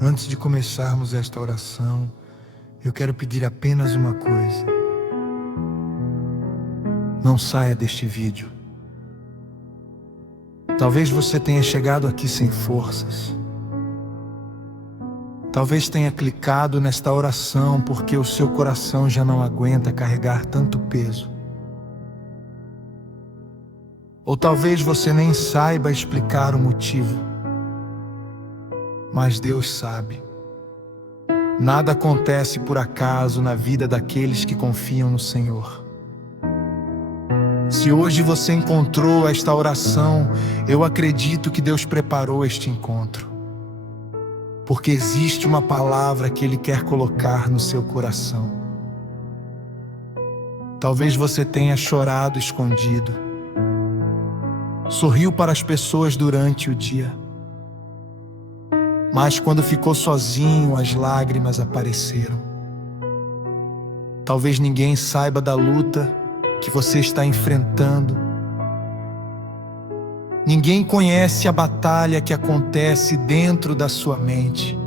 Antes de começarmos esta oração, eu quero pedir apenas uma coisa. Não saia deste vídeo. Talvez você tenha chegado aqui sem forças. Talvez tenha clicado nesta oração porque o seu coração já não aguenta carregar tanto peso. Ou talvez você nem saiba explicar o motivo. Mas Deus sabe. Nada acontece por acaso na vida daqueles que confiam no Senhor. Se hoje você encontrou esta oração, eu acredito que Deus preparou este encontro. Porque existe uma palavra que Ele quer colocar no seu coração. Talvez você tenha chorado escondido. Sorriu para as pessoas durante o dia. Mas quando ficou sozinho, as lágrimas apareceram. Talvez ninguém saiba da luta que você está enfrentando. Ninguém conhece a batalha que acontece dentro da sua mente.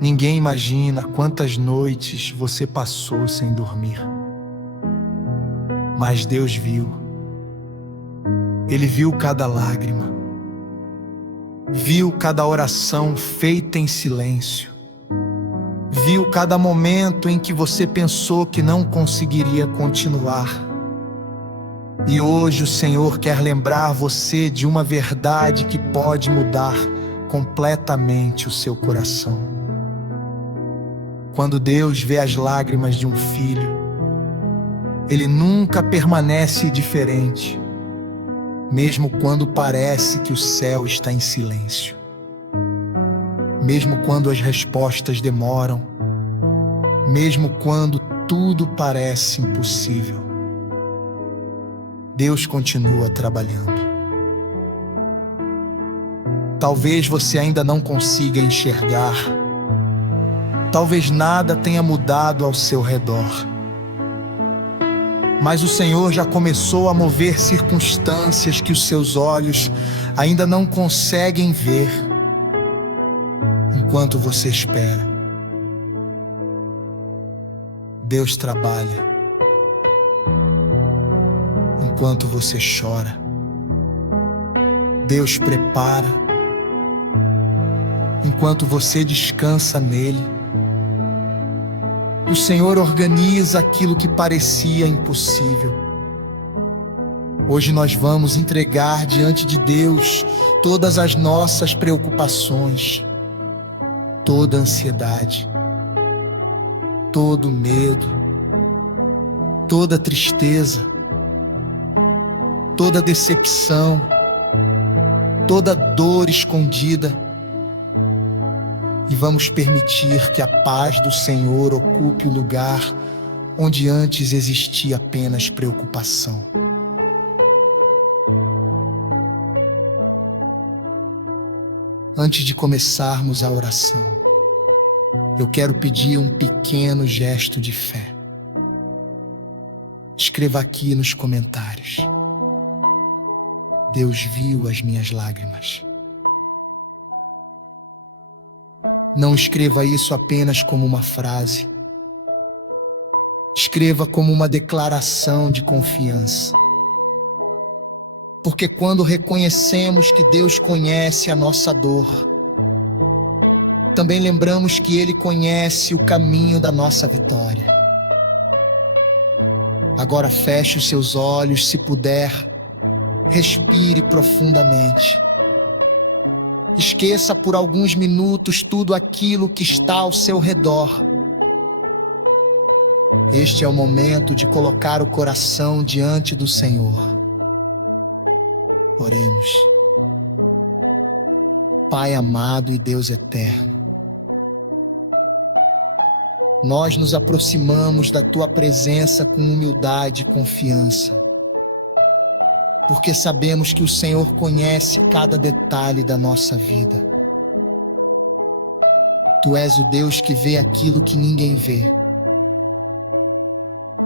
Ninguém imagina quantas noites você passou sem dormir. Mas Deus viu. Ele viu cada lágrima. Viu cada oração feita em silêncio. Viu cada momento em que você pensou que não conseguiria continuar. E hoje o Senhor quer lembrar você de uma verdade que pode mudar completamente o seu coração. Quando Deus vê as lágrimas de um filho, Ele nunca permanece indiferente. Mesmo quando parece que o céu está em silêncio. Mesmo quando as respostas demoram. Mesmo quando tudo parece impossível. Deus continua trabalhando. Talvez você ainda não consiga enxergar. Talvez nada tenha mudado ao seu redor. Mas o Senhor já começou a mover circunstâncias que os seus olhos ainda não conseguem ver. Enquanto você espera, Deus trabalha. Enquanto você chora, Deus prepara. Enquanto você descansa nele, o Senhor organiza aquilo que parecia impossível. Hoje nós vamos entregar diante de Deus todas as nossas preocupações, toda ansiedade, todo medo, toda tristeza, toda decepção, toda dor escondida. E vamos permitir que a paz do Senhor ocupe o lugar onde antes existia apenas preocupação. Antes de começarmos a oração, eu quero pedir um pequeno gesto de fé. Escreva aqui nos comentários: Deus viu as minhas lágrimas. Não escreva isso apenas como uma frase. Escreva como uma declaração de confiança. Porque quando reconhecemos que Deus conhece a nossa dor, também lembramos que Ele conhece o caminho da nossa vitória. Agora feche os seus olhos, se puder. Respire profundamente. Esqueça por alguns minutos tudo aquilo que está ao seu redor. Este é o momento de colocar o coração diante do Senhor. Oremos. Pai amado e Deus eterno, nós nos aproximamos da Tua presença com humildade e confiança, porque sabemos que o Senhor conhece cada detalhe da nossa vida. Tu és o Deus que vê aquilo que ninguém vê.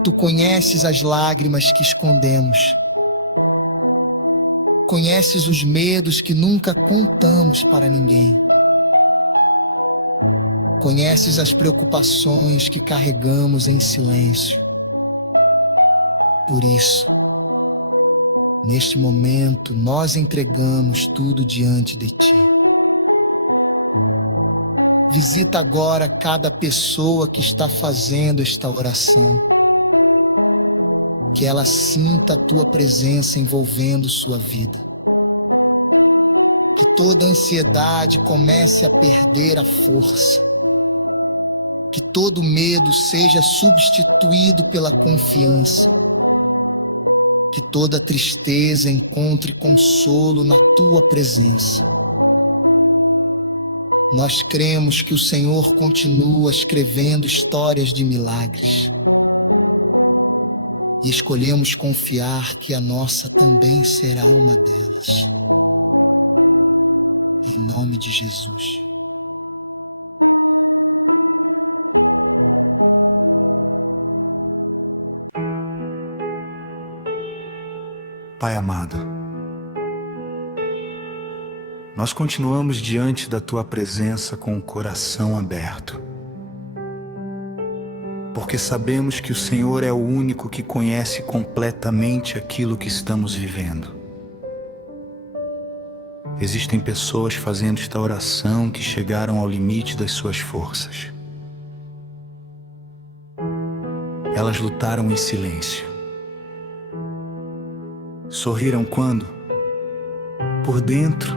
Tu conheces as lágrimas que escondemos. Conheces os medos que nunca contamos para ninguém. Conheces as preocupações que carregamos em silêncio. Por isso, neste momento, nós entregamos tudo diante de Ti. Visita agora cada pessoa que está fazendo esta oração. Que ela sinta a Tua presença envolvendo sua vida. Que toda ansiedade comece a perder a força. Que todo medo seja substituído pela confiança. Que toda tristeza encontre consolo na Tua presença. Nós cremos que o Senhor continua escrevendo histórias de milagres. E escolhemos confiar que a nossa também será uma delas. Em nome de Jesus. Pai amado, nós continuamos diante da Tua presença com o coração aberto, porque sabemos que o Senhor é o único que conhece completamente aquilo que estamos vivendo. Existem pessoas fazendo esta oração que chegaram ao limite das suas forças. Elas lutaram em silêncio. Sorriram quando, por dentro,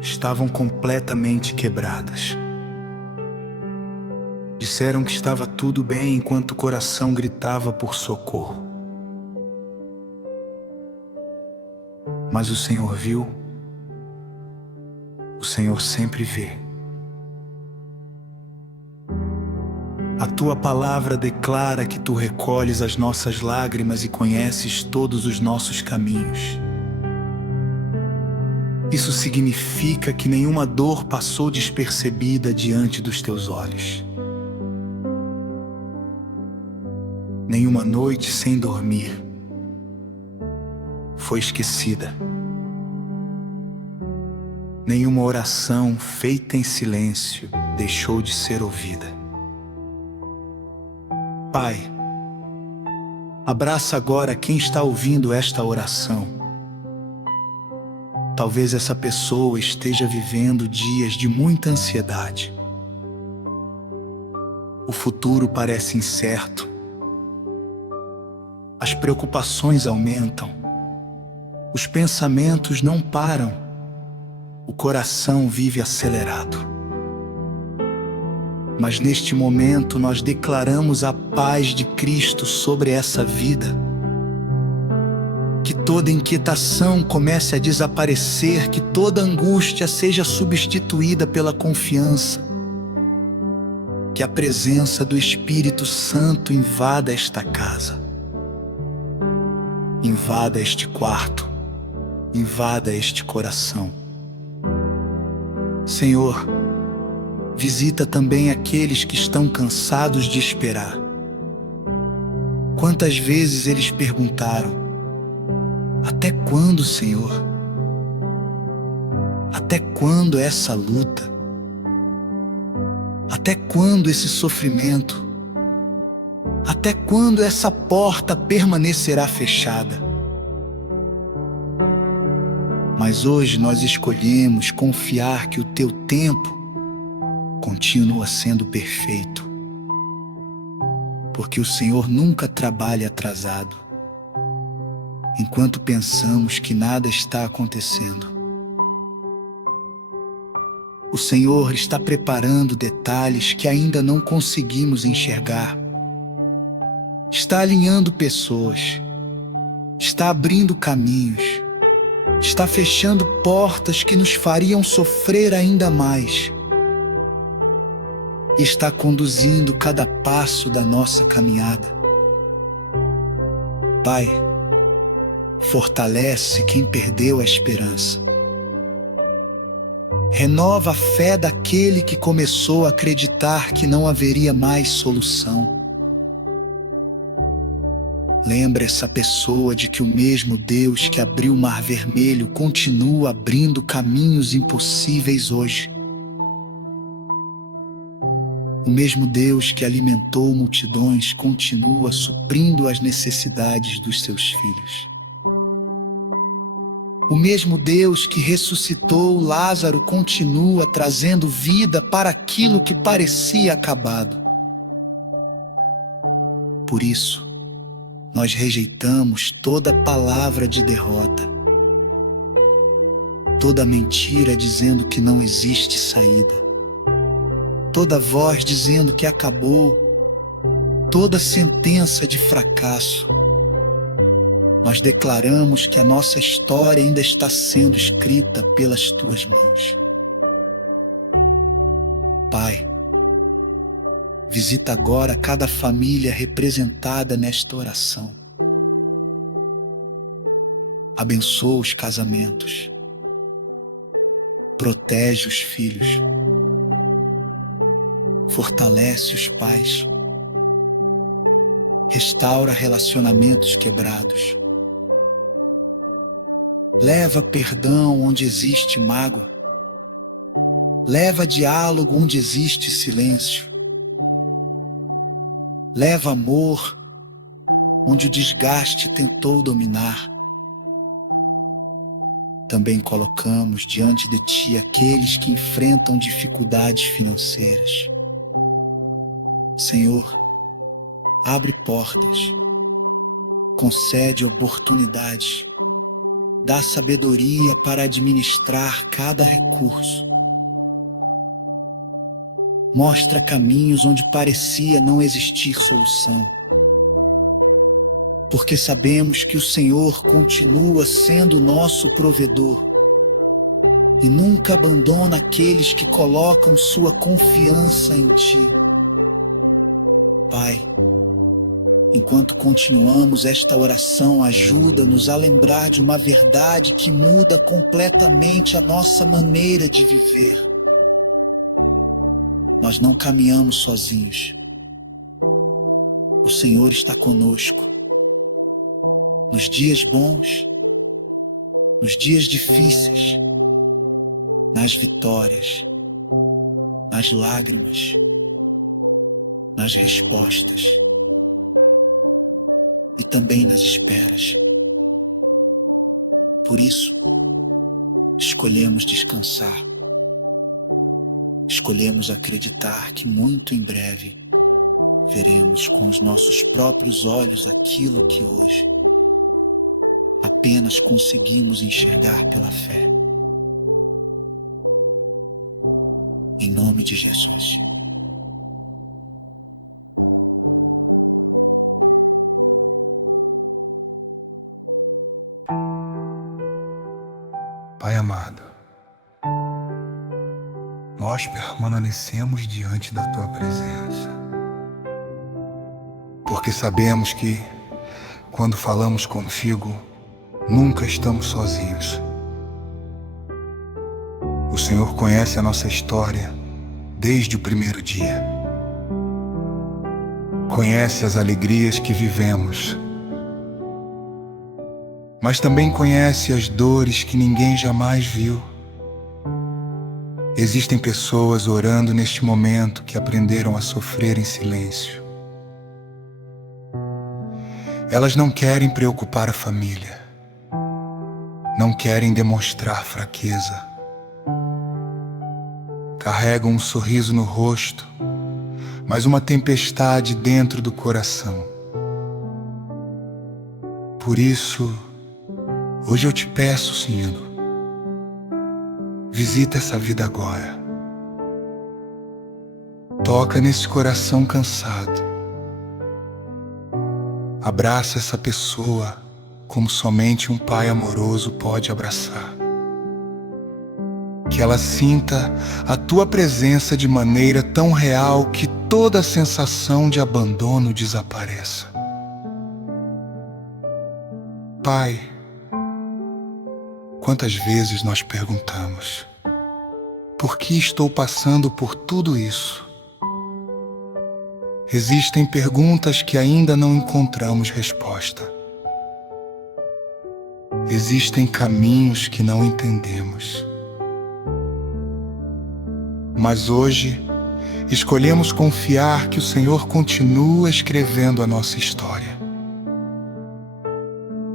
estavam completamente quebradas. Disseram que estava tudo bem enquanto o coração gritava por socorro. Mas o Senhor viu, o Senhor sempre vê. A Tua palavra declara que Tu recolhes as nossas lágrimas e conheces todos os nossos caminhos. Isso significa que nenhuma dor passou despercebida diante dos Teus olhos. Nenhuma noite sem dormir foi esquecida. Nenhuma oração feita em silêncio deixou de ser ouvida. Pai, abraça agora quem está ouvindo esta oração. Talvez essa pessoa esteja vivendo dias de muita ansiedade. O futuro parece incerto. As preocupações aumentam. Os pensamentos não param. O coração vive acelerado. Mas neste momento nós declaramos a paz de Cristo sobre essa vida. Que toda inquietação comece a desaparecer, que toda angústia seja substituída pela confiança. Que a presença do Espírito Santo invada esta casa. Invada este quarto. Invada este coração. Senhor, visita também aqueles que estão cansados de esperar. Quantas vezes eles perguntaram: até quando, Senhor? Até quando essa luta? Até quando esse sofrimento? Até quando essa porta permanecerá fechada? Mas hoje nós escolhemos confiar que o Teu tempo continua sendo perfeito, porque o Senhor nunca trabalha atrasado, enquanto pensamos que nada está acontecendo. O Senhor está preparando detalhes que ainda não conseguimos enxergar. Está alinhando pessoas, está abrindo caminhos, está fechando portas que nos fariam sofrer ainda mais. E está conduzindo cada passo da nossa caminhada. Pai, fortalece quem perdeu a esperança. Renova a fé daquele que começou a acreditar que não haveria mais solução. Lembra essa pessoa de que o mesmo Deus que abriu o Mar Vermelho continua abrindo caminhos impossíveis hoje. O mesmo Deus que alimentou multidões continua suprindo as necessidades dos seus filhos. O mesmo Deus que ressuscitou Lázaro continua trazendo vida para aquilo que parecia acabado. Por isso, nós rejeitamos toda palavra de derrota, toda mentira dizendo que não existe saída, toda voz dizendo que acabou, toda sentença de fracasso. Nós declaramos que a nossa história ainda está sendo escrita pelas tuas mãos. Pai, visita agora cada família representada nesta oração. Abençoa os casamentos. Protege os filhos. Fortalece os pais. Restaura relacionamentos quebrados. Leva perdão onde existe mágoa. Leva diálogo onde existe silêncio. Leva amor onde o desgaste tentou dominar. Também colocamos diante de Ti aqueles que enfrentam dificuldades financeiras. Senhor, abre portas, concede oportunidades, dá sabedoria para administrar cada recurso. Mostra caminhos onde parecia não existir solução. Porque sabemos que o Senhor continua sendo nosso provedor e nunca abandona aqueles que colocam sua confiança em Ti. Pai, enquanto continuamos esta oração, ajuda-nos a lembrar de uma verdade que muda completamente a nossa maneira de viver. Nós não caminhamos sozinhos. O Senhor está conosco. Nos dias bons, nos dias difíceis, nas vitórias, nas lágrimas, nas respostas e também nas esperas. Por isso, escolhemos descansar. Escolhemos acreditar que muito em breve veremos com os nossos próprios olhos aquilo que hoje apenas conseguimos enxergar pela fé. Em nome de Jesus. Pai amado, nós permanecemos diante da Tua presença, porque sabemos que, quando falamos contigo, nunca estamos sozinhos. O Senhor conhece a nossa história desde o primeiro dia. Conhece as alegrias que vivemos, mas também conhece as dores que ninguém jamais viu. Existem pessoas orando neste momento que aprenderam a sofrer em silêncio. Elas não querem preocupar a família, não querem demonstrar fraqueza. Carregam um sorriso no rosto, mas uma tempestade dentro do coração. Por isso, hoje eu te peço, Senhor, visita essa vida agora. Toca nesse coração cansado. Abraça essa pessoa como somente um pai amoroso pode abraçar. Que ela sinta a Tua presença de maneira tão real que toda a sensação de abandono desapareça. Pai, quantas vezes nós perguntamos: por que estou passando por tudo isso? Existem perguntas que ainda não encontramos resposta. Existem caminhos que não entendemos. Mas hoje escolhemos confiar que o Senhor continua escrevendo a nossa história.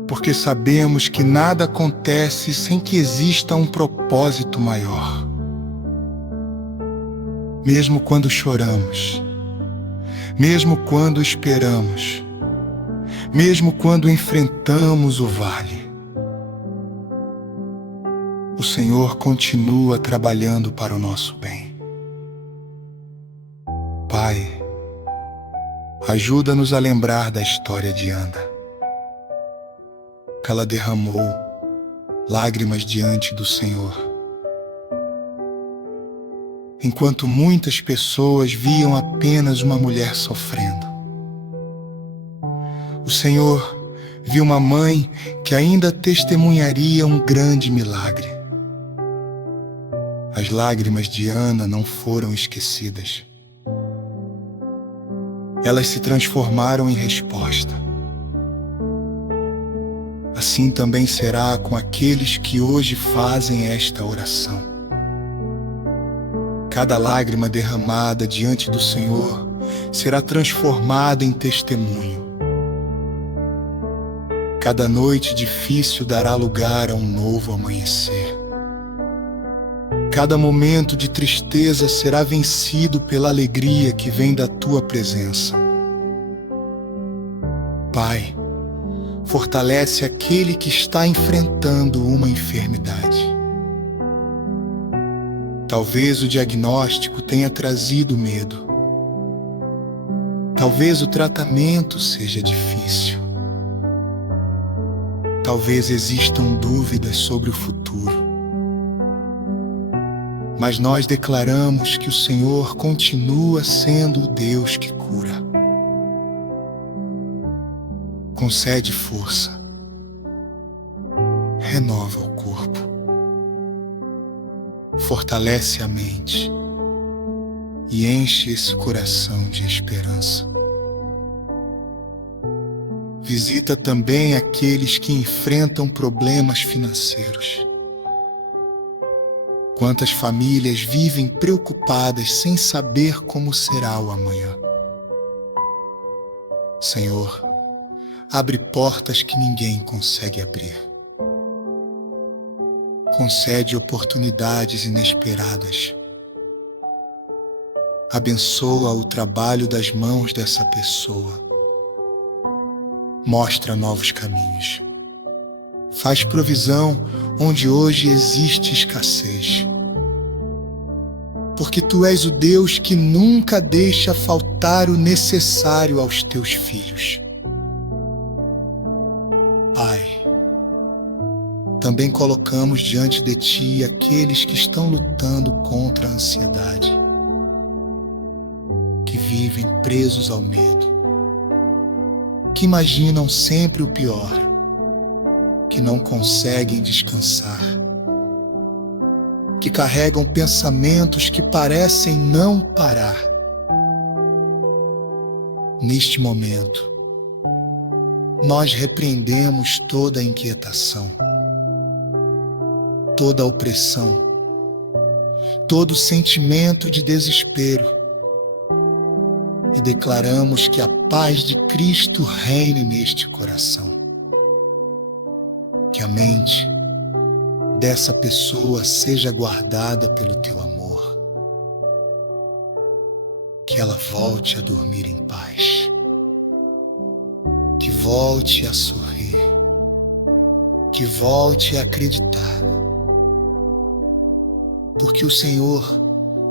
Porque sabemos que nada acontece sem que exista um propósito maior. Mesmo quando choramos, mesmo quando esperamos, mesmo quando enfrentamos o vale, o Senhor continua trabalhando para o nosso bem. Pai, ajuda-nos a lembrar da história de Ana. Que ela derramou lágrimas diante do Senhor, enquanto muitas pessoas viam apenas uma mulher sofrendo. O Senhor viu uma mãe que ainda testemunharia um grande milagre. As lágrimas de Ana não foram esquecidas. Elas se transformaram em resposta. Assim também será com aqueles que hoje fazem esta oração. Cada lágrima derramada diante do Senhor será transformada em testemunho. Cada noite difícil dará lugar a um novo amanhecer. Cada momento de tristeza será vencido pela alegria que vem da Tua presença. Pai, fortalece aquele que está enfrentando uma enfermidade. Talvez o diagnóstico tenha trazido medo. Talvez o tratamento seja difícil. Talvez existam dúvidas sobre o futuro. Mas nós declaramos que o Senhor continua sendo o Deus que cura. Concede força, renova o corpo, fortalece a mente e enche esse coração de esperança. Visita também aqueles que enfrentam problemas financeiros. Quantas famílias vivem preocupadas sem saber como será o amanhã. Senhor, abre portas que ninguém consegue abrir. Concede oportunidades inesperadas. Abençoa o trabalho das mãos dessa pessoa. Mostra novos caminhos. Faz provisão onde hoje existe escassez. Porque Tu és o Deus que nunca deixa faltar o necessário aos Teus filhos. Pai, também colocamos diante de Ti aqueles que estão lutando contra a ansiedade, que vivem presos ao medo, que imaginam sempre o pior, que não conseguem descansar, que carregam pensamentos que parecem não parar. Neste momento, nós repreendemos toda a inquietação, toda a opressão, todo sentimento de desespero e declaramos que a paz de Cristo reine neste coração. Que a mente dessa pessoa seja guardada pelo Teu amor. Que ela volte a dormir em paz. Que volte a sorrir. Que volte a acreditar. Porque o Senhor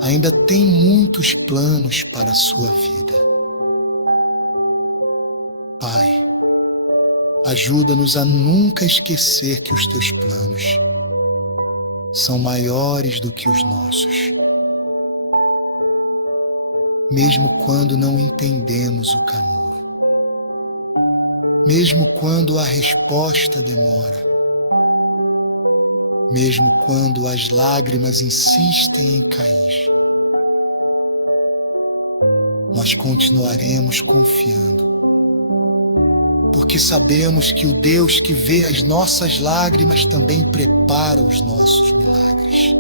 ainda tem muitos planos para a sua vida. Pai, ajuda-nos a nunca esquecer que os Teus planos são maiores do que os nossos. Mesmo quando não entendemos o caminho, mesmo quando a resposta demora, mesmo quando as lágrimas insistem em cair, nós continuaremos confiando, porque sabemos que o Deus que vê as nossas lágrimas também prepara os nossos milagres.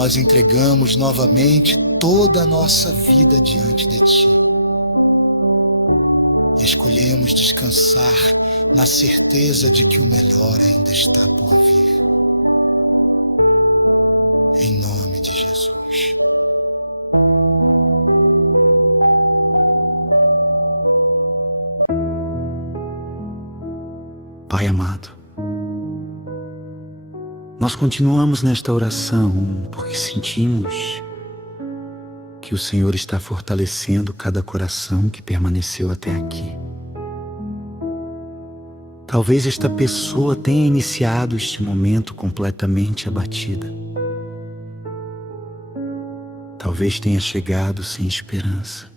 nós entregamos novamente toda a nossa vida diante de Ti. E escolhemos descansar na certeza de que o melhor ainda está por vir. Em nome de Jesus. Pai amado, nós continuamos nesta oração porque sentimos que o Senhor está fortalecendo cada coração que permaneceu até aqui. Talvez esta pessoa tenha iniciado este momento completamente abatida. Talvez tenha chegado sem esperança.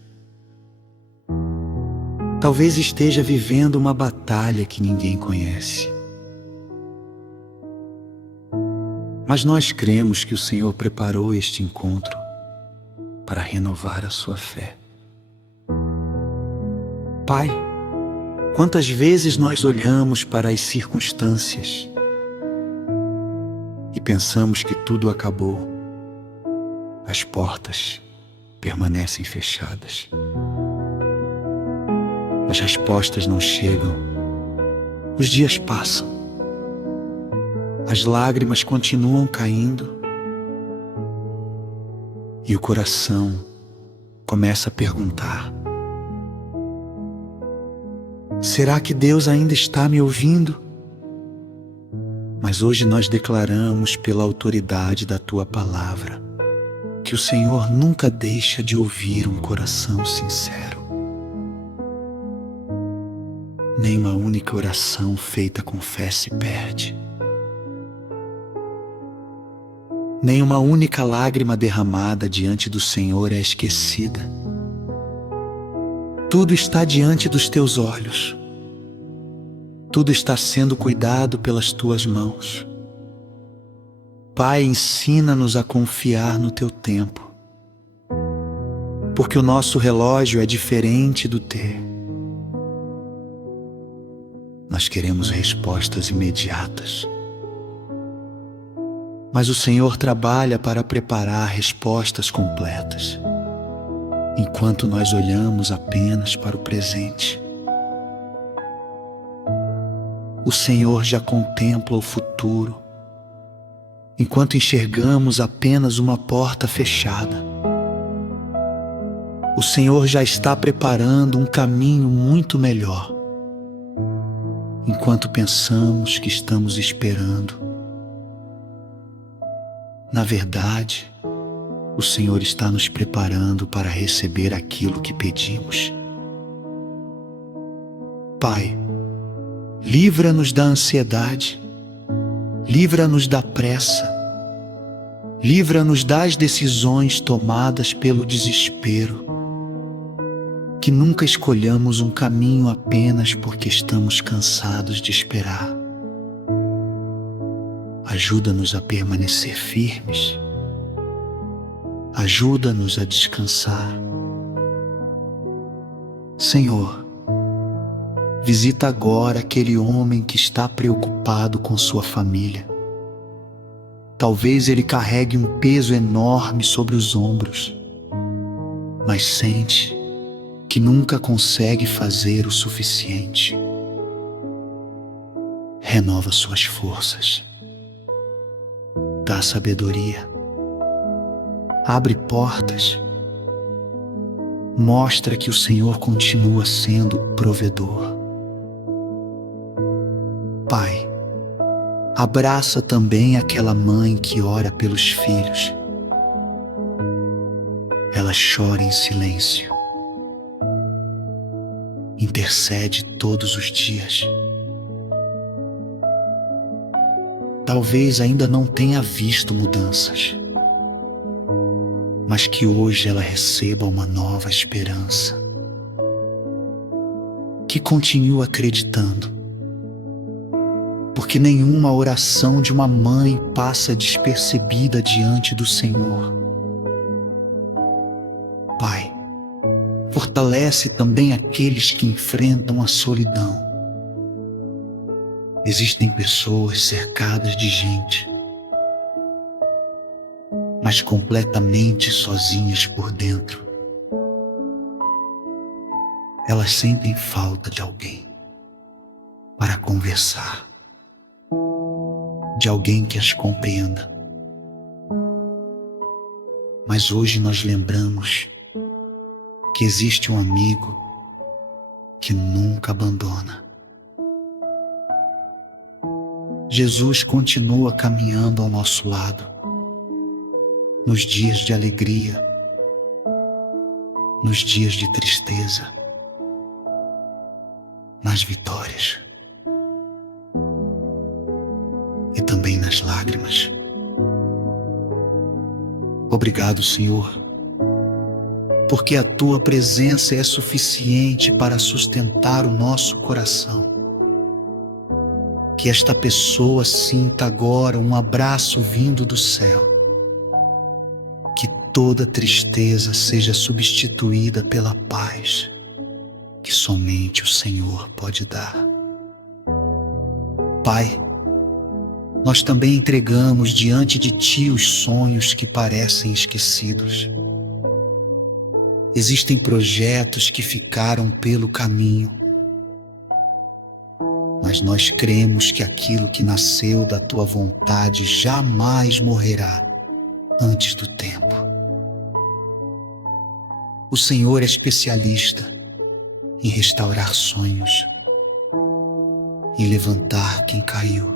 Talvez esteja vivendo uma batalha que ninguém conhece. Mas nós cremos que o Senhor preparou este encontro para renovar a sua fé. Pai, quantas vezes nós olhamos para as circunstâncias e pensamos que tudo acabou, as portas permanecem fechadas. As respostas não chegam, os dias passam, as lágrimas continuam caindo e o coração começa a perguntar: será que Deus ainda está me ouvindo? Mas hoje nós declaramos pela autoridade da Tua palavra que o Senhor nunca deixa de ouvir um coração sincero. Nem uma única oração feita com fé se perde. Nem uma única lágrima derramada diante do Senhor é esquecida. Tudo está diante dos Teus olhos. Tudo está sendo cuidado pelas Tuas mãos. Pai, ensina-nos a confiar no Teu tempo, porque o nosso relógio é diferente do Teu. Nós queremos respostas imediatas. Mas o Senhor trabalha para preparar respostas completas, enquanto nós olhamos apenas para o presente. O Senhor já contempla o futuro, enquanto enxergamos apenas uma porta fechada. O Senhor já está preparando um caminho muito melhor, enquanto pensamos que estamos esperando. Na verdade, o Senhor está nos preparando para receber aquilo que pedimos. Pai, livra-nos da ansiedade, livra-nos da pressa, livra-nos das decisões tomadas pelo desespero, que nunca escolhamos um caminho apenas porque estamos cansados de esperar. Ajuda-nos a permanecer firmes. Ajuda-nos a descansar. Senhor, visita agora aquele homem que está preocupado com sua família. Talvez ele carregue um peso enorme sobre os ombros, mas sente que nunca consegue fazer o suficiente. Renova suas forças. Dá sabedoria. Abre portas. Mostra que o Senhor continua sendo provedor. Pai, abraça também aquela mãe que ora pelos filhos. Ela chora em silêncio. Intercede todos os dias. Talvez ainda não tenha visto mudanças, mas que hoje ela receba uma nova esperança. Que continue acreditando, porque nenhuma oração de uma mãe passa despercebida diante do Senhor. Pai, fortalece também aqueles que enfrentam a solidão. Existem pessoas cercadas de gente, mas completamente sozinhas por dentro. Elas sentem falta de alguém para conversar, de alguém que as compreenda. Mas hoje nós lembramos que existe um amigo que nunca abandona. Jesus continua caminhando ao nosso lado, nos dias de alegria, nos dias de tristeza, nas vitórias e também nas lágrimas. Obrigado, Senhor, porque a Tua presença é suficiente para sustentar o nosso coração. Que esta pessoa sinta agora um abraço vindo do céu. Que toda tristeza seja substituída pela paz que somente o Senhor pode dar. Pai, nós também entregamos diante de Ti os sonhos que parecem esquecidos. Existem projetos que ficaram pelo caminho, mas nós cremos que aquilo que nasceu da Tua vontade jamais morrerá antes do tempo. O Senhor é especialista em restaurar sonhos, em levantar quem caiu,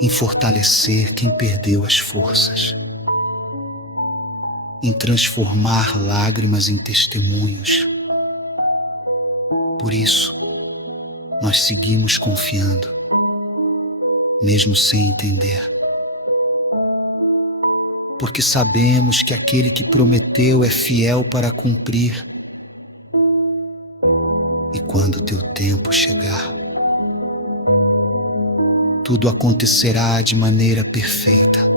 em fortalecer quem perdeu as forças, em transformar lágrimas em testemunhos. Por isso, nós seguimos confiando, mesmo sem entender. Porque sabemos que aquele que prometeu é fiel para cumprir. E quando o Teu tempo chegar, tudo acontecerá de maneira perfeita.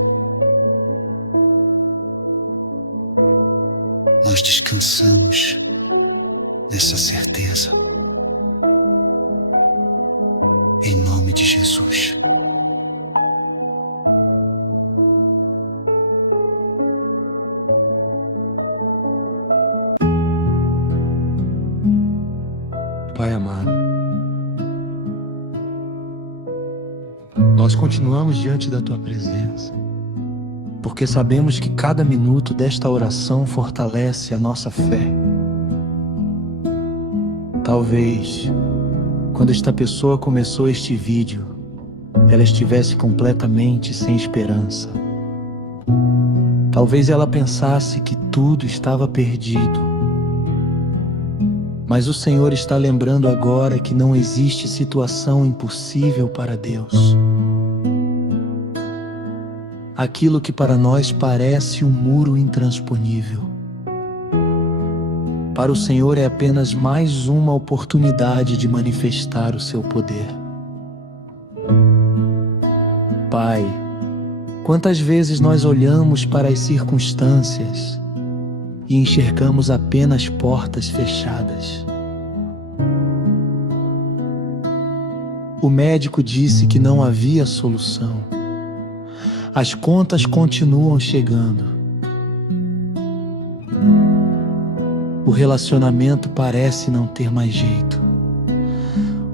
Nós descansamos nessa certeza. Em nome de Jesus. Pai amado, nós continuamos diante da Tua presença, porque sabemos que cada minuto desta oração fortalece a nossa fé. Talvez, quando esta pessoa começou este vídeo, ela estivesse completamente sem esperança. Talvez ela pensasse que tudo estava perdido. Mas o Senhor está lembrando agora que não existe situação impossível para Deus. Aquilo que para nós parece um muro intransponível, para o Senhor é apenas mais uma oportunidade de manifestar o seu poder. Pai, quantas vezes nós olhamos para as circunstâncias e enxergamos apenas portas fechadas. O médico disse que não havia solução. As contas continuam chegando. O relacionamento parece não ter mais jeito.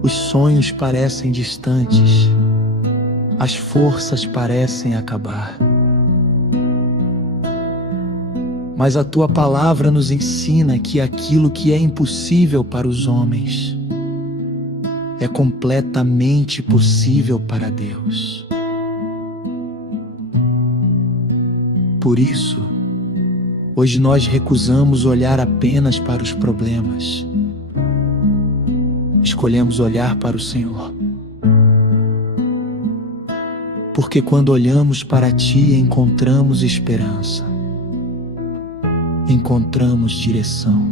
Os sonhos parecem distantes. As forças parecem acabar. Mas a Tua palavra nos ensina que aquilo que é impossível para os homens é completamente possível para Deus. Por isso, hoje nós recusamos olhar apenas para os problemas. Escolhemos olhar para o Senhor. Porque quando olhamos para Ti, encontramos esperança. Encontramos direção.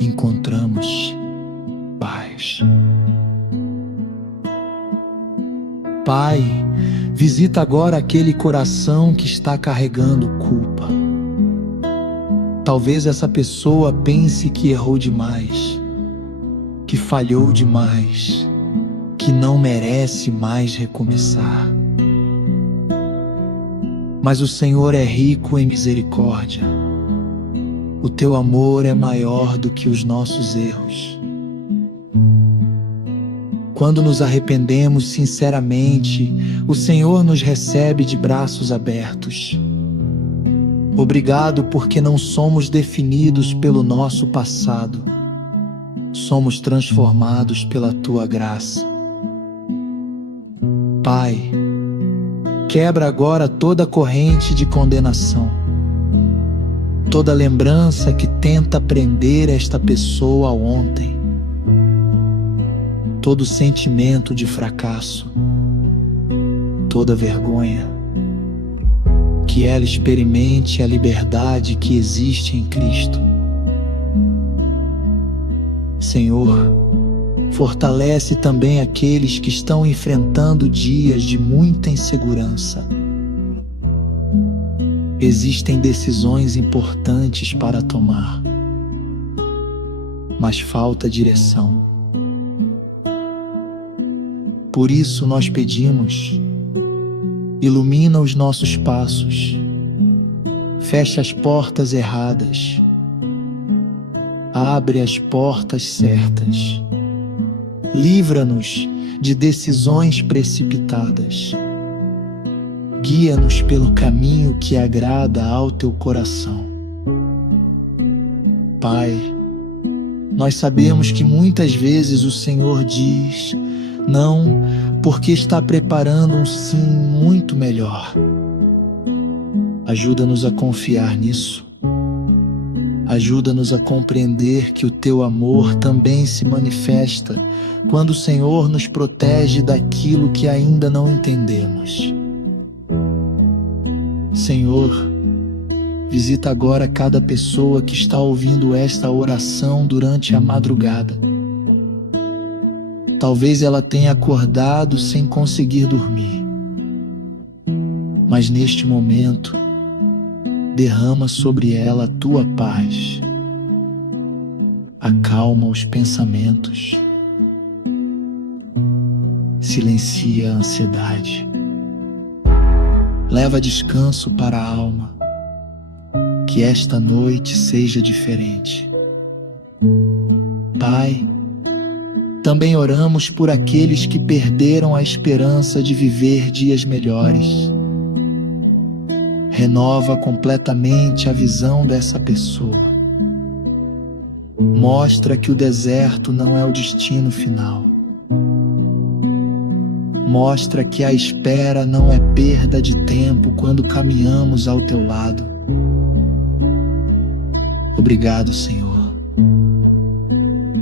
Encontramos paz. Pai, visita agora aquele coração que está carregando culpa. Talvez essa pessoa pense que errou demais, que falhou demais, que não merece mais recomeçar. Mas o Senhor é rico em misericórdia. O teu amor é maior do que os nossos erros. Quando nos arrependemos sinceramente, o Senhor nos recebe de braços abertos. Obrigado porque não somos definidos pelo nosso passado. Somos transformados pela tua graça. Pai, quebra agora toda corrente de condenação, toda lembrança que tenta prender esta pessoa ao ontem, todo sentimento de fracasso, toda vergonha, que ela experimente a liberdade que existe em Cristo. Senhor, fortalece também aqueles que estão enfrentando dias de muita insegurança. Existem decisões importantes para tomar, mas falta direção. Por isso nós pedimos: ilumina os nossos passos, fecha as portas erradas, abre as portas certas, livra-nos de decisões precipitadas, guia-nos pelo caminho que agrada ao teu coração. Pai, nós sabemos que muitas vezes o Senhor diz não, porque está preparando um sim muito melhor. Ajuda-nos a confiar nisso. Ajuda-nos a compreender que o teu amor também se manifesta quando o Senhor nos protege daquilo que ainda não entendemos. Senhor, visita agora cada pessoa que está ouvindo esta oração durante a madrugada. Talvez ela tenha acordado sem conseguir dormir, mas neste momento, derrama sobre ela a tua paz. Acalma os pensamentos. Silencia a ansiedade. Leva descanso para a alma. Que esta noite seja diferente. Pai, também oramos por aqueles que perderam a esperança de viver dias melhores. Renova completamente a visão dessa pessoa. Mostra que o deserto não é o destino final. Mostra que a espera não é perda de tempo quando caminhamos ao teu lado. Obrigado, Senhor,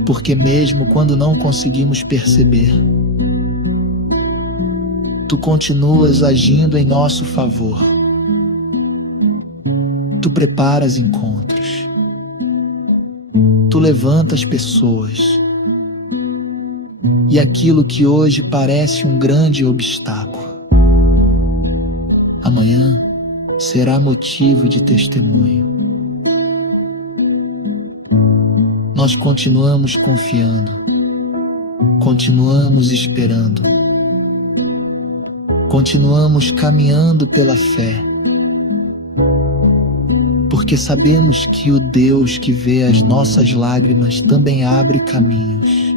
porque mesmo quando não conseguimos perceber, tu continuas agindo em nosso favor. Tu preparas encontros. Tu levantas pessoas. E aquilo que hoje parece um grande obstáculo, amanhã será motivo de testemunho. Nós continuamos confiando, continuamos esperando, continuamos caminhando pela fé, porque sabemos que o Deus que vê as nossas lágrimas também abre caminhos,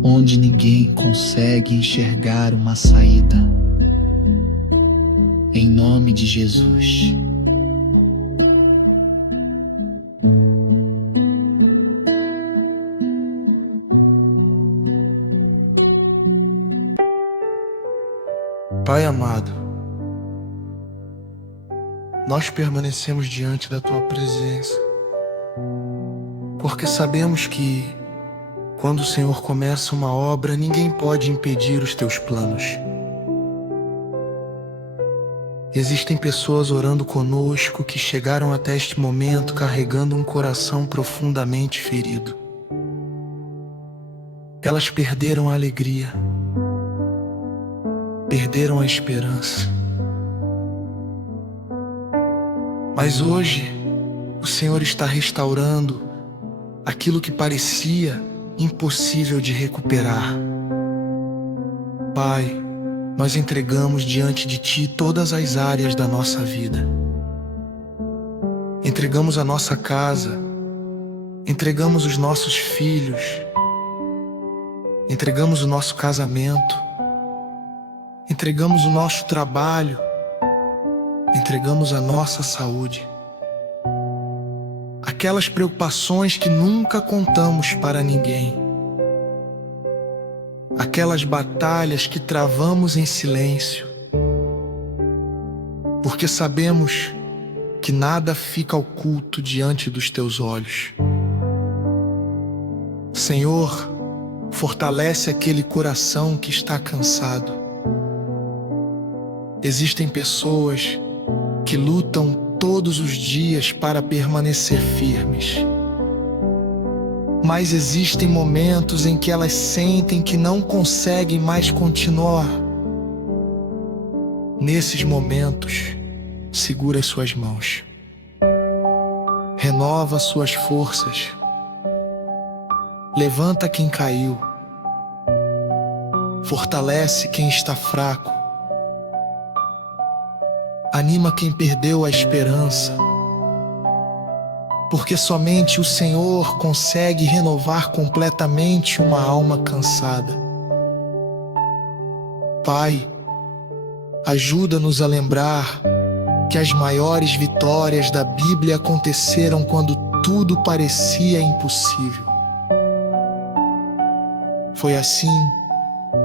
onde ninguém consegue enxergar uma saída. Em nome de Jesus. Pai amado, nós permanecemos diante da tua presença, porque sabemos que quando o Senhor começa uma obra, ninguém pode impedir os teus planos. Existem pessoas orando conosco que chegaram até este momento carregando um coração profundamente ferido. Elas perderam a alegria, perderam a esperança. Mas hoje, o Senhor está restaurando aquilo que parecia impossível de recuperar. Pai, nós entregamos diante de Ti todas as áreas da nossa vida. Entregamos a nossa casa, entregamos os nossos filhos, entregamos o nosso casamento, entregamos o nosso trabalho, entregamos a nossa saúde. Aquelas preocupações que nunca contamos para ninguém. Aquelas batalhas que travamos em silêncio. Porque sabemos que nada fica oculto diante dos Teus olhos. Senhor, fortalece aquele coração que está cansado. Existem pessoas que lutam todos os dias para permanecer firmes. Mas existem momentos em que elas sentem que não conseguem mais continuar. Nesses momentos, segura as suas mãos. Renova suas forças. Levanta quem caiu. Fortalece quem está fraco. Anima quem perdeu a esperança, porque somente o Senhor consegue renovar completamente uma alma cansada. Pai, ajuda-nos a lembrar que as maiores vitórias da Bíblia aconteceram quando tudo parecia impossível. Foi assim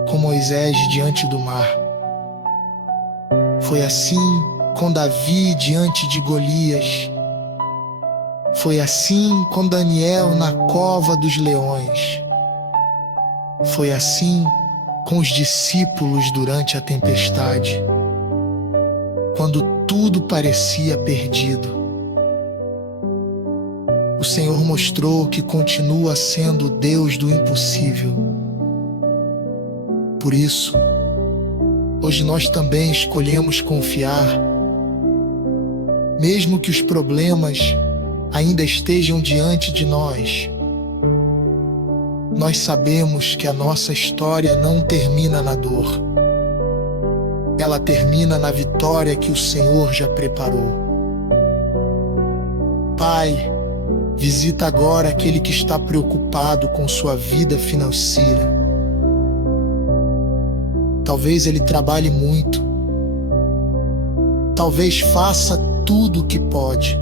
com Moisés diante do mar. Foi assim com Davi diante de Golias. Foi assim com Daniel na cova dos leões. Foi assim com os discípulos durante a tempestade, quando tudo parecia perdido. O Senhor mostrou que continua sendo o Deus do impossível. Por isso, hoje nós também escolhemos confiar. Mesmo que os problemas ainda estejam diante de nós, nós sabemos que a nossa história não termina na dor. Ela termina na vitória que o Senhor já preparou. Pai, visita agora aquele que está preocupado com sua vida financeira. Talvez ele trabalhe muito. Talvez faça tudo o que pode.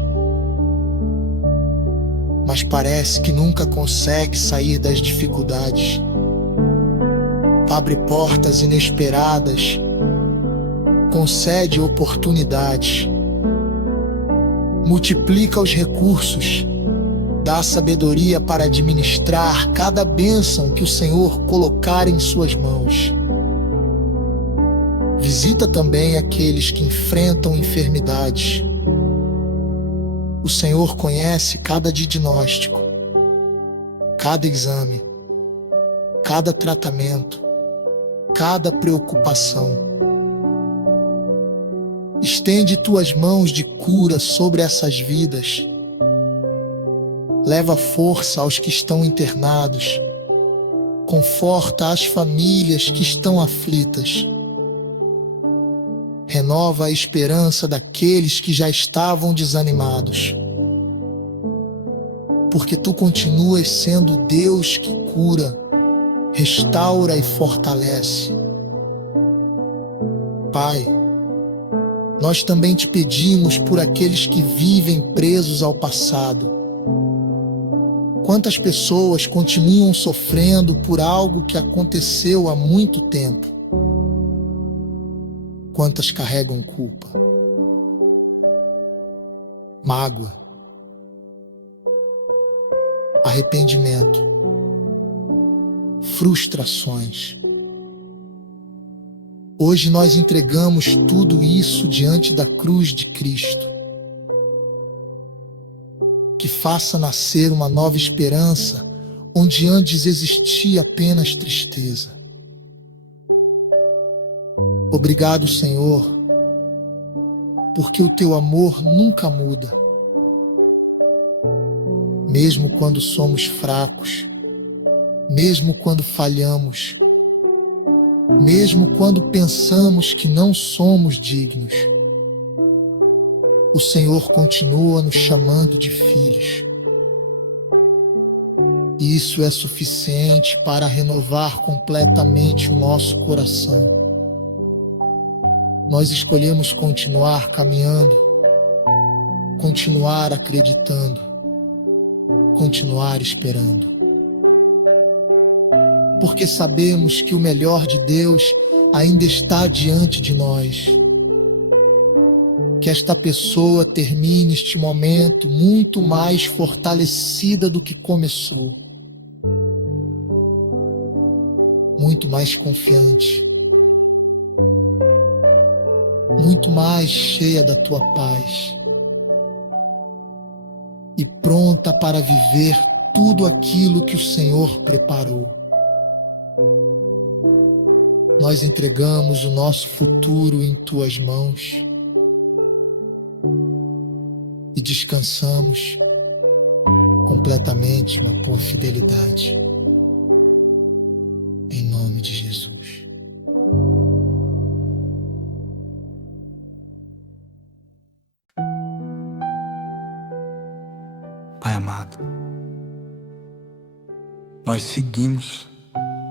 Mas parece que nunca consegue sair das dificuldades. Abre portas inesperadas. Concede oportunidades. Multiplica os recursos. Dá sabedoria para administrar cada bênção que o Senhor colocar em suas mãos. Visita também aqueles que enfrentam enfermidades. O Senhor conhece cada diagnóstico, cada exame, cada tratamento, cada preocupação. Estende tuas mãos de cura sobre essas vidas. Leva força aos que estão internados. Conforta as famílias que estão aflitas. Renova a esperança daqueles que já estavam desanimados. Porque Tu continuas sendo Deus que cura, restaura e fortalece. Pai, nós também Te pedimos por aqueles que vivem presos ao passado. Quantas pessoas continuam sofrendo por algo que aconteceu há muito tempo? Quantas carregam culpa, mágoa, arrependimento, frustrações. Hoje nós entregamos tudo isso diante da cruz de Cristo. Que faça nascer uma nova esperança onde antes existia apenas tristeza. Obrigado, Senhor, porque o Teu amor nunca muda. Mesmo quando somos fracos, mesmo quando falhamos, mesmo quando pensamos que não somos dignos. O Senhor continua nos chamando de filhos. E isso é suficiente para renovar completamente o nosso coração. Nós escolhemos continuar caminhando, continuar acreditando, continuar esperando. Porque sabemos que o melhor de Deus ainda está diante de nós. Que esta pessoa termine este momento muito mais fortalecida do que começou. Muito mais confiante. Muito mais cheia da tua paz. E pronta para viver tudo aquilo que o Senhor preparou. Nós entregamos o nosso futuro em tuas mãos. E descansamos completamente na tua fidelidade. Em nome de Jesus. Pai amado, nós seguimos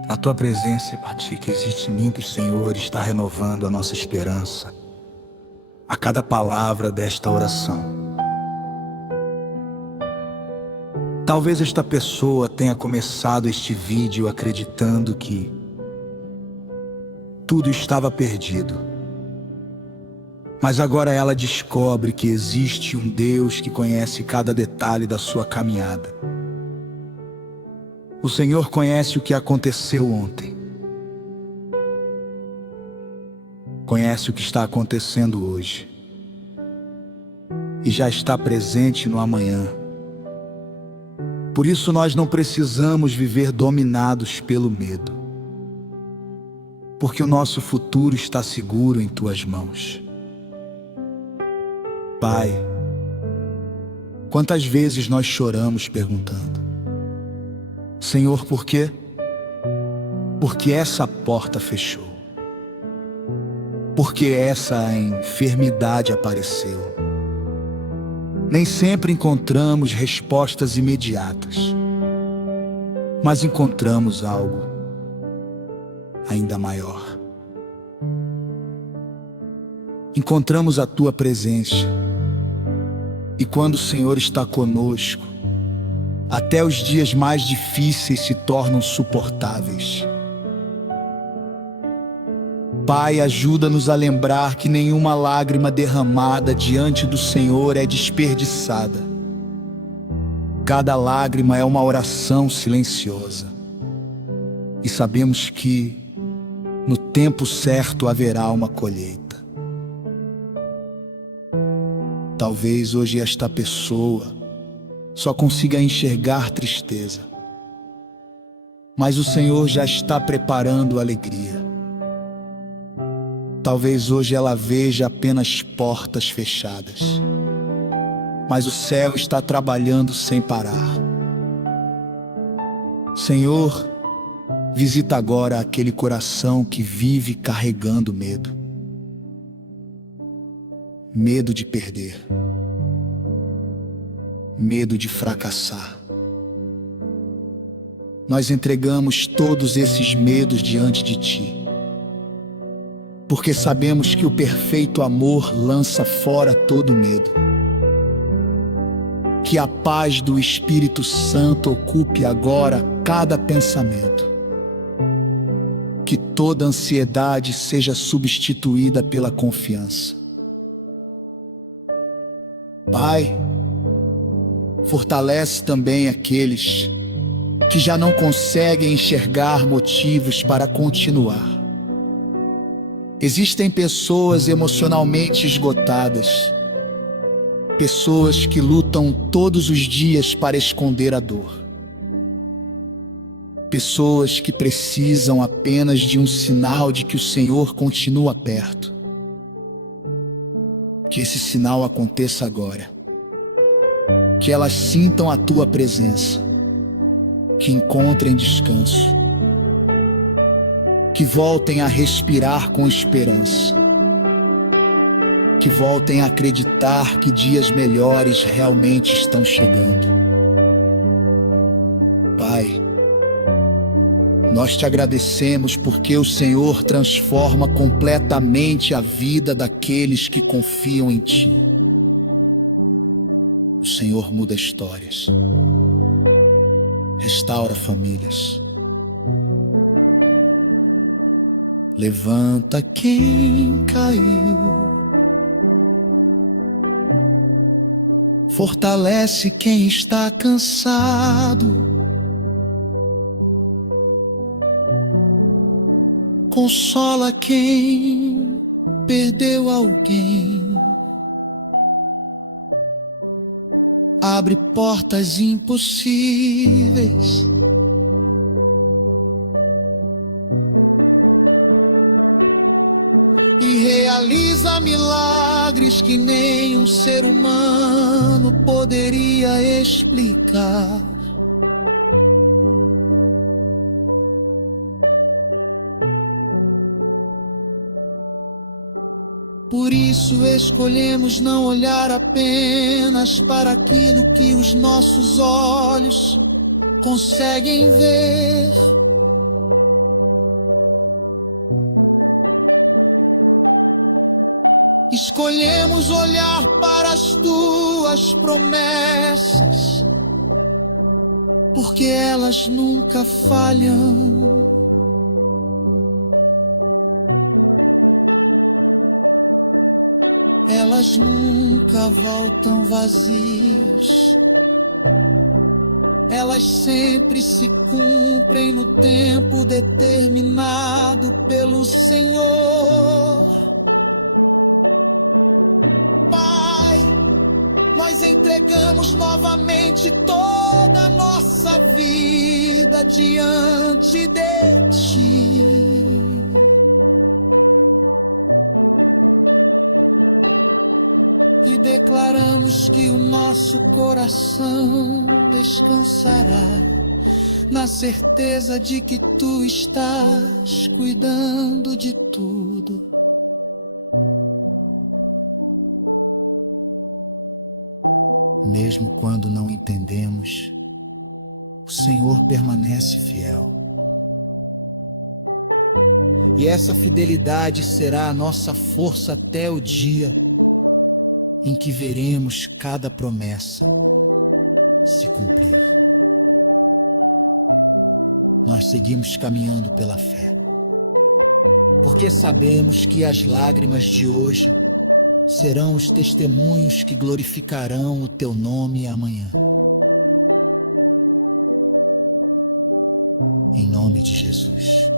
na tua presença e para ti que existe em mim, que o Senhor está renovando a nossa esperança a cada palavra desta oração. Talvez esta pessoa tenha começado este vídeo acreditando que tudo estava perdido. Mas agora ela descobre que existe um Deus que conhece cada detalhe da sua caminhada. O Senhor conhece o que aconteceu ontem. Conhece o que está acontecendo hoje. E já está presente no amanhã. Por isso nós não precisamos viver dominados pelo medo, porque o nosso futuro está seguro em tuas mãos. Pai, quantas vezes nós choramos perguntando: Senhor, por quê? Porque essa porta fechou. Porque essa enfermidade apareceu. Nem sempre encontramos respostas imediatas, mas encontramos algo ainda maior. Encontramos a tua presença, e quando o Senhor está conosco, até os dias mais difíceis se tornam suportáveis. Pai, ajuda-nos a lembrar que nenhuma lágrima derramada diante do Senhor é desperdiçada. Cada lágrima é uma oração silenciosa. E sabemos que, no tempo certo, haverá uma colheita. Talvez hoje esta pessoa só consiga enxergar tristeza. Mas o Senhor já está preparando alegria. Talvez hoje ela veja apenas portas fechadas, mas o céu está trabalhando sem parar. Senhor, visita agora aquele coração que vive carregando medo. Medo de perder. Medo de fracassar. Nós entregamos todos esses medos diante de Ti, porque sabemos que o perfeito amor lança fora todo medo. Que a paz do Espírito Santo ocupe agora cada pensamento. Que toda ansiedade seja substituída pela confiança. Pai, fortalece também aqueles que já não conseguem enxergar motivos para continuar. Existem pessoas emocionalmente esgotadas, pessoas que lutam todos os dias para esconder a dor, pessoas que precisam apenas de um sinal de que o Senhor continua perto. Que esse sinal aconteça agora, que elas sintam a Tua presença, que encontrem descanso, que voltem a respirar com esperança, que voltem a acreditar que dias melhores realmente estão chegando. Pai, nós te agradecemos porque o Senhor transforma completamente a vida daqueles que confiam em Ti. O Senhor muda histórias, restaura famílias, levanta quem caiu, fortalece quem está cansado, consola quem perdeu alguém, abre portas impossíveis, e realiza milagres que nenhum ser humano poderia explicar. Por isso escolhemos não olhar apenas para aquilo que os nossos olhos conseguem ver. Escolhemos olhar para as tuas promessas, porque elas nunca falham. Elas nunca voltam vazias. Elas sempre se cumprem no tempo determinado pelo Senhor. Pai, nós entregamos novamente toda a nossa vida diante de Ti. E declaramos que o nosso coração descansará na certeza de que Tu estás cuidando de tudo. Mesmo quando não entendemos, o Senhor permanece fiel. E essa fidelidade será a nossa força até o dia em que veremos cada promessa se cumprir. Nós seguimos caminhando pela fé, porque sabemos que as lágrimas de hoje serão os testemunhos que glorificarão o Teu nome amanhã. Em nome de Jesus.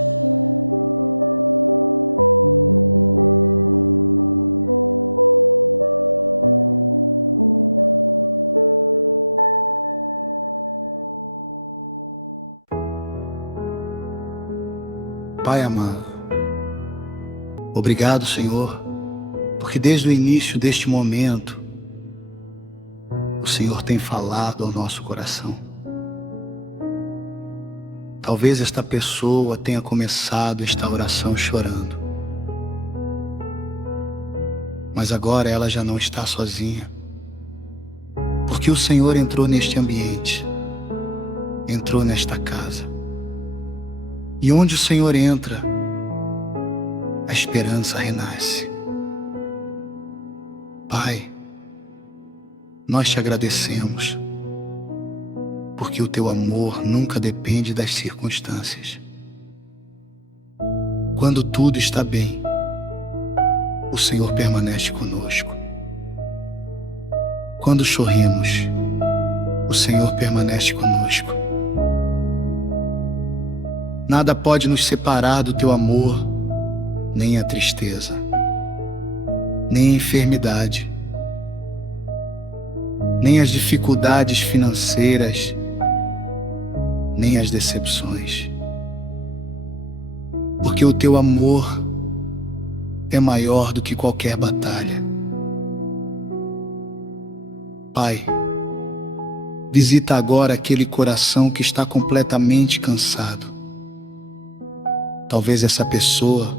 Pai amado, obrigado, Senhor, porque desde o início deste momento, o Senhor tem falado ao nosso coração. Talvez esta pessoa tenha começado esta oração chorando, mas agora ela já não está sozinha, porque o Senhor entrou neste ambiente, entrou nesta casa. E onde o Senhor entra, a esperança renasce. Pai, nós te agradecemos, porque o Teu amor nunca depende das circunstâncias. Quando tudo está bem, o Senhor permanece conosco. Quando sorrimos, o Senhor permanece conosco. Nada pode nos separar do Teu amor, nem a tristeza, nem a enfermidade, nem as dificuldades financeiras, nem as decepções. Porque o Teu amor é maior do que qualquer batalha. Pai, visita agora aquele coração que está completamente cansado. Talvez essa pessoa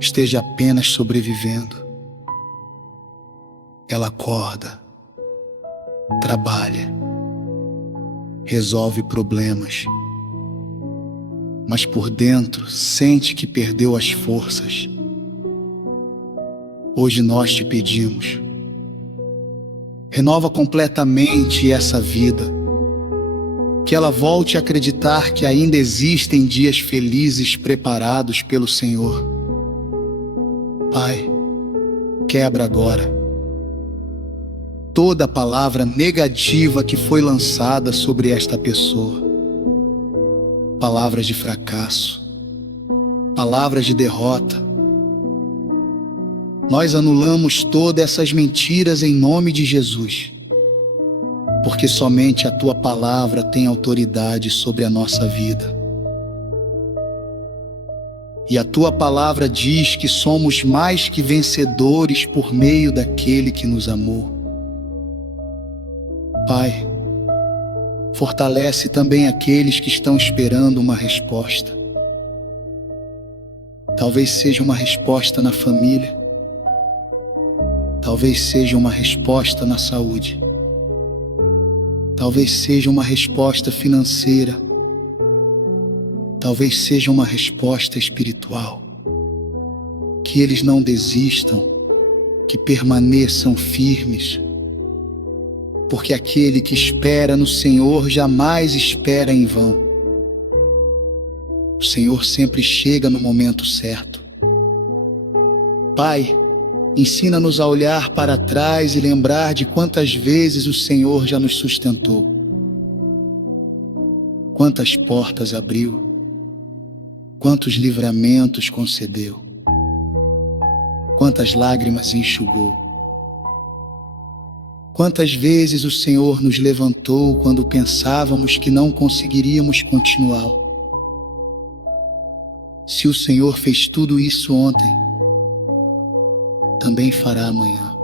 esteja apenas sobrevivendo. Ela acorda, trabalha, resolve problemas, mas por dentro sente que perdeu as forças. Hoje nós te pedimos, renova completamente essa vida, que ela volte a acreditar que ainda existem dias felizes preparados pelo Senhor. Pai, quebra agora toda palavra negativa que foi lançada sobre esta pessoa. Palavras de fracasso, palavras de derrota. Nós anulamos todas essas mentiras em nome de Jesus, porque somente a Tua palavra tem autoridade sobre a nossa vida. E a Tua palavra diz que somos mais que vencedores por meio daquele que nos amou. Pai, fortalece também aqueles que estão esperando uma resposta. Talvez seja uma resposta na família, talvez seja uma resposta na saúde, talvez seja uma resposta financeira, talvez seja uma resposta espiritual. Que eles não desistam, que permaneçam firmes, porque aquele que espera no Senhor jamais espera em vão. O Senhor sempre chega no momento certo. Pai, ensina-nos a olhar para trás e lembrar de quantas vezes o Senhor já nos sustentou. Quantas portas abriu, quantos livramentos concedeu, quantas lágrimas enxugou. Quantas vezes o Senhor nos levantou quando pensávamos que não conseguiríamos continuar. Se o Senhor fez tudo isso ontem, também fará amanhã,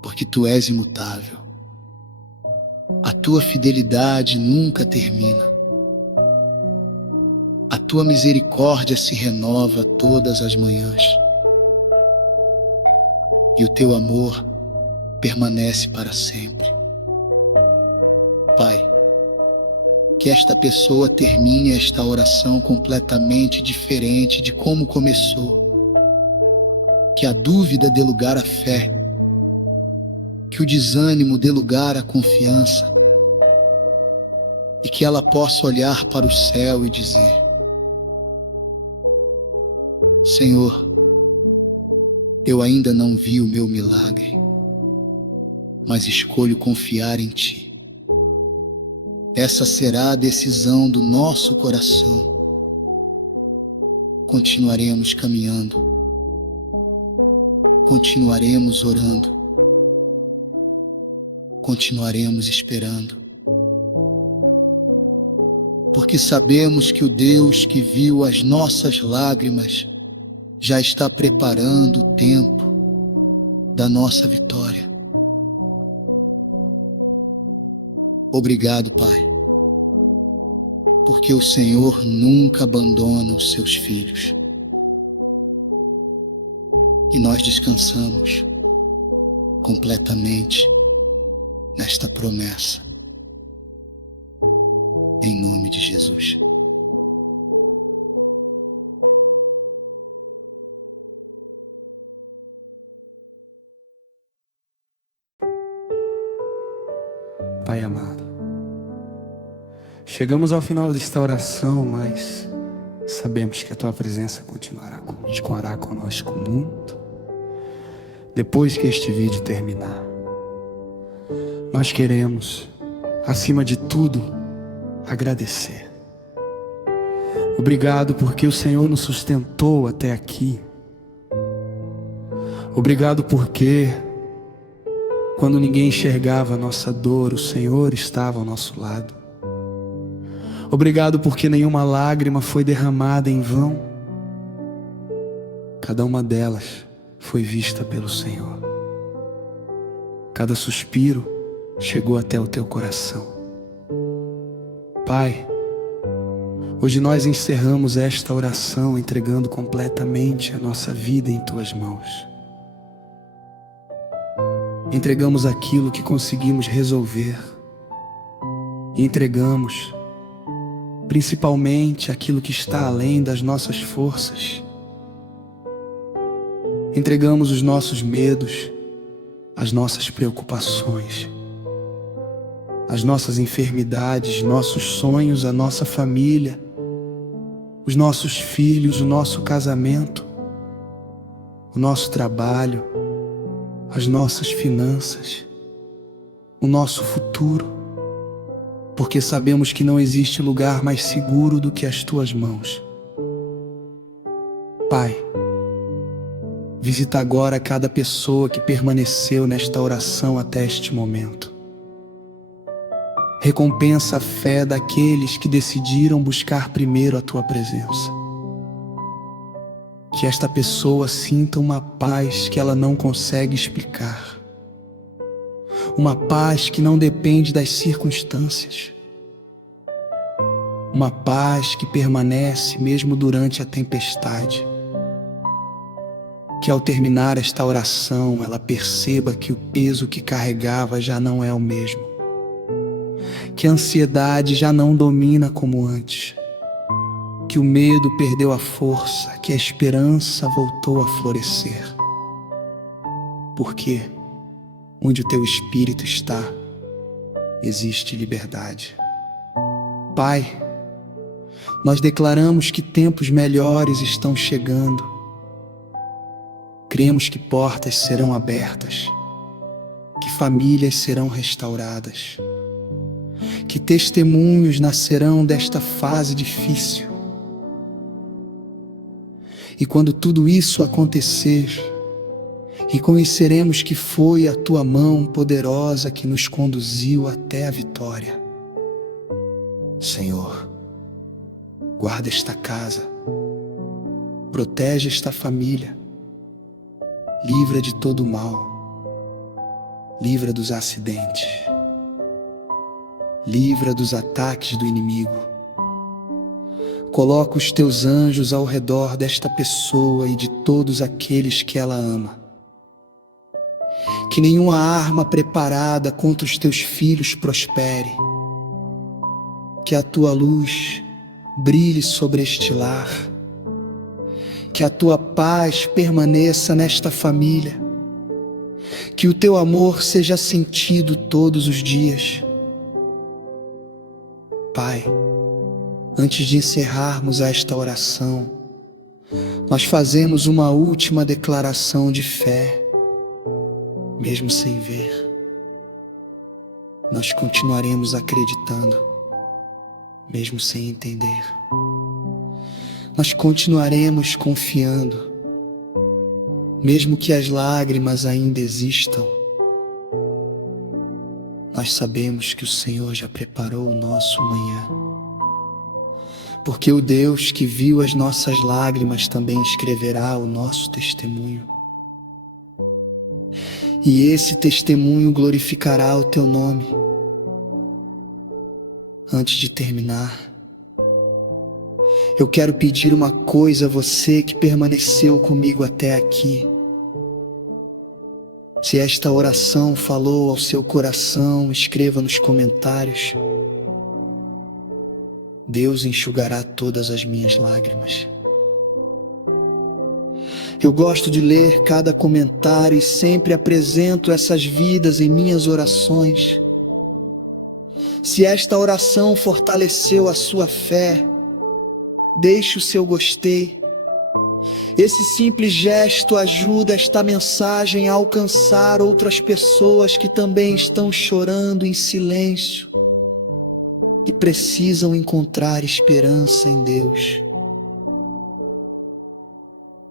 porque Tu és imutável. A Tua fidelidade nunca termina. A Tua misericórdia se renova todas as manhãs. E o Teu amor permanece para sempre. Pai, que esta pessoa termine esta oração completamente diferente de como começou. Que a dúvida dê lugar à fé, que o desânimo dê lugar à confiança, e que ela possa olhar para o céu e dizer: Senhor, eu ainda não vi o meu milagre, mas escolho confiar em Ti. Essa será a decisão do nosso coração. Continuaremos caminhando, continuaremos orando, continuaremos esperando, porque sabemos que o Deus que viu as nossas lágrimas já está preparando o tempo da nossa vitória. Obrigado, Pai, porque o Senhor nunca abandona os seus filhos. E nós descansamos completamente nesta promessa, em nome de Jesus. Pai amado, chegamos ao final desta oração, mas sabemos que a Tua presença continuará conosco muito depois que este vídeo terminar. Nós queremos, acima de tudo, agradecer. Obrigado porque o Senhor nos sustentou até aqui. Obrigado porque, quando ninguém enxergava a nossa dor, o Senhor estava ao nosso lado. Obrigado porque nenhuma lágrima foi derramada em vão. Cada uma delas foi vista pelo Senhor. Cada suspiro chegou até o Teu coração. Pai, Hoje nós encerramos esta oração entregando completamente a nossa vida em Tuas mãos. Entregamos aquilo que conseguimos resolver. E entregamos principalmente aquilo que está além das nossas forças. Entregamos os nossos medos, as nossas preocupações, as nossas enfermidades, nossos sonhos, a nossa família, os nossos filhos, o nosso casamento, o nosso trabalho, as nossas finanças, o nosso futuro, porque sabemos que não existe lugar mais seguro do que as Tuas mãos. Pai, visita agora cada pessoa que permaneceu nesta oração até este momento. Recompensa a fé daqueles que decidiram buscar primeiro a Tua presença. Que esta pessoa sinta uma paz que ela não consegue explicar. Uma paz que não depende das circunstâncias. Uma paz que permanece mesmo durante a tempestade. Que ao terminar esta oração ela perceba que o peso que carregava já não é o mesmo. Que a ansiedade já não domina como antes. Que o medo perdeu a força, que a esperança voltou a florescer. Porque onde o Teu Espírito está, existe liberdade. Pai, nós declaramos que tempos melhores estão chegando. Cremos que portas serão abertas, que famílias serão restauradas, que testemunhos nascerão desta fase difícil. E quando tudo isso acontecer, reconheceremos que foi a Tua mão poderosa que nos conduziu até a vitória. Senhor, guarda esta casa, protege esta família, livra de todo o mal, livra dos acidentes, livra dos ataques do inimigo. Coloca os Teus anjos ao redor desta pessoa e de todos aqueles que ela ama. Que nenhuma arma preparada contra os Teus filhos prospere. Que a Tua luz brilhe sobre este lar. Que a Tua paz permaneça nesta família. Que o Teu amor seja sentido todos os dias. Pai, antes de encerrarmos esta oração, nós fazemos uma última declaração de fé, mesmo sem ver. Nós continuaremos acreditando, mesmo sem entender. Nós continuaremos confiando, mesmo que as lágrimas ainda existam. Nós sabemos que o Senhor já preparou o nosso amanhã. Porque o Deus que viu as nossas lágrimas também escreverá o nosso testemunho. E esse testemunho glorificará o Teu nome. Antes de terminar, eu quero pedir uma coisa a você que permaneceu comigo até aqui. Se esta oração falou ao seu coração, escreva nos comentários. Deus enxugará todas as minhas lágrimas. Eu gosto de ler cada comentário e sempre apresento essas vidas em minhas orações. Se esta oração fortaleceu a sua fé, deixe o seu gostei. Esse simples gesto ajuda esta mensagem a alcançar outras pessoas que também estão chorando em silêncio e precisam encontrar esperança em Deus.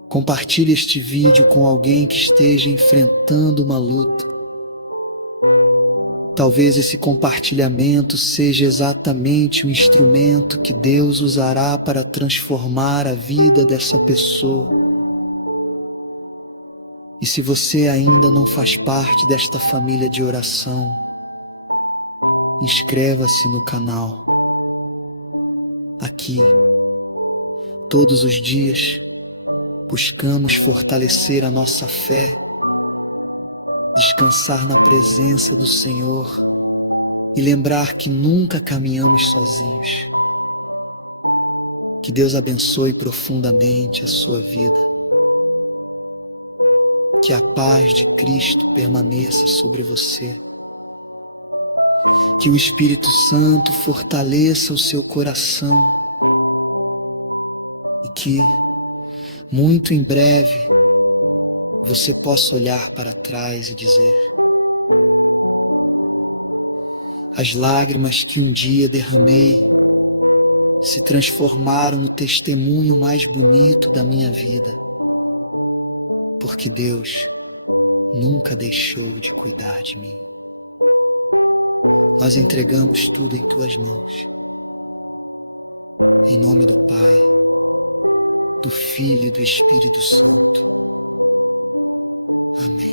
Compartilhe este vídeo com alguém que esteja enfrentando uma luta. Talvez esse compartilhamento seja exatamente o instrumento que Deus usará para transformar a vida dessa pessoa. E se você ainda não faz parte desta família de oração, inscreva-se no canal. Aqui, todos os dias, buscamos fortalecer a nossa fé, descansar na presença do Senhor e lembrar que nunca caminhamos sozinhos. Que Deus abençoe profundamente a sua vida. Que a paz de Cristo permaneça sobre você. Que o Espírito Santo fortaleça o seu coração. E que, muito em breve, você possa olhar para trás e dizer: as lágrimas que um dia derramei se transformaram no testemunho mais bonito da minha vida, porque Deus nunca deixou de cuidar de mim. Nós entregamos tudo em tuas mãos. Em nome do Pai, do Filho e do Espírito Santo. Amém.